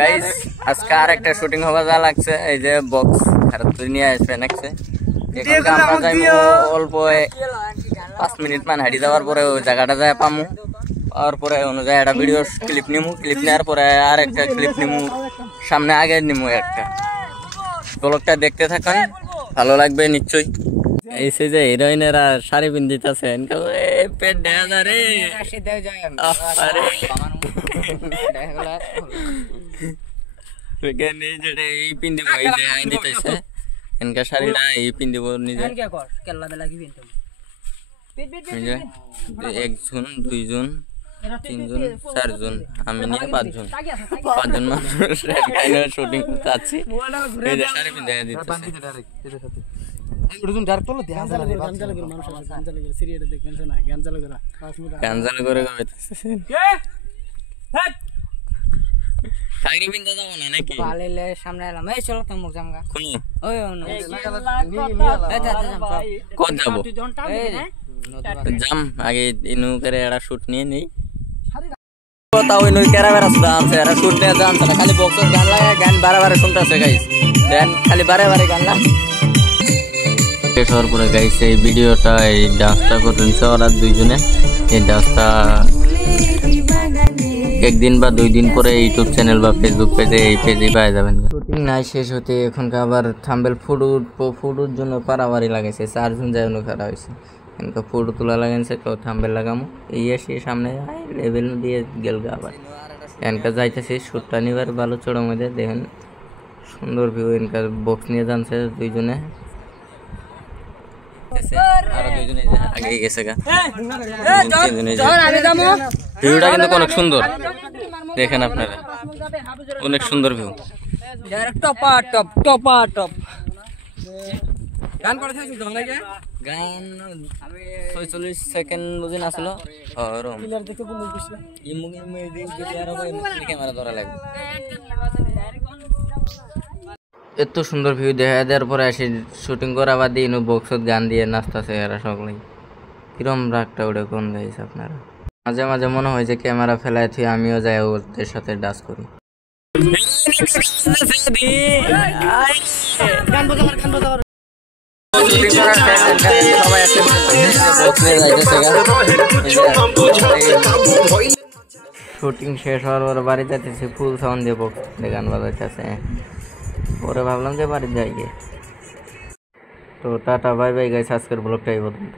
Guys আজকে আর একটা shooting হওয়া যা লাগছে এই যে বক্স ভারত নিয়ে আসবে নাকছে এখন আমরা যাইমু অল্প 5 মিনিট মান হাঁটি যাওয়ার পরে ওই জায়গাটা যায় পামু আর পরে অনুযায়ী একটা ভিডিও ক্লিপ নিমু ক্লিপ নেওয়ার পরে আর একটা ক্লিপ নিমু সামনে আগে নিমু একটা ব্লগটা দেখতে থাকুন ভালো লাগবে নিশ্চয়ই এই সে যে হিরোইনেরা শাড়ি পিন্দিতেছে পেট দেখা যায় রে এই পিন্দিব এই দেখাই দিতেছে এনকা শাড়িটা এই পিন্দিব নিজে একজন দুইজন তিনজন চারজন আমি নিয়ে পাঁচজন মানুষ শুটিং করতে আছি এই যে শাড়ি পিন্ধে দিতেছে গাঞ্জাল করে টাইরি পিন্ধে যাবো না নাকি সামনে এলাম এই চলো তোমার জামগা কোন যাবো জাম আগে ইনু করে একটা শুট নিয়ে নেই খালি বক্সের গান লাগায় গান বারে শুনতেছে গাইস দেন খালি বারে গান লাগে শেষ হওয়ার পরে গাইস এই ভিডিওটা এই ডান্সটা করতেছে ওরা দুইজনে এই ডান্সটা একদিন বা 2 দিন পরে ইউটিউব চ্যানেল বা ফেসবুক পেজে এই পেজে পাওয়া যাবেন শুটিং নাই শেষ হতে এখনকার আবার থাম্বেল ফুডুর জন্য পারাবারি লাগাইছে 4 জন যায় খারাপ হয়েছে এনকা ফটো তোলা লাগাইছে তো থাম্বেল লাগামো এই এসে সামনে লেভেল দিয়ে গেল আবার এনকা যাইতেছে শুটটা নিবার ভালো চড়ার মধ্যে দেখেন সুন্দর ভিউ এনকা বক্স নিয়ে যাচ্ছে দুইজনে আগে গেছে ভিউটা কিন্তু অনেক সুন্দর দেখেন আপনারা অনেক সুন্দর ভিউ গান 46 সেকেন্ড বুঝিন আসলো ক্যামেরা ধরা লাগবে এত সুন্দর ভিউ দেখা দেওয়ার পরে আসি শুটিং করা বাদ দিয়ে বক্সত গান দিয়ে নাচতেছে এরা সকলেই কিরম রাগটা ওটা কোন গাইছে আপনারা মাঝে মাঝে মনে হয় যে ক্যামেরা ফেলায় থুই আমিও যাই ওদের সাথে ডান্স করি শুটিং শেষ হওয়ার পর বাড়ি যাইতেছি ফুল সাউন্ড দিয়ে বক্স গান বাজাইতেছে পরে ভাবলাম যে বাড়ি যাই গিয়ে তো টাটা বাই বাই গাইস আজকের ব্লগটা এই পর্যন্ত।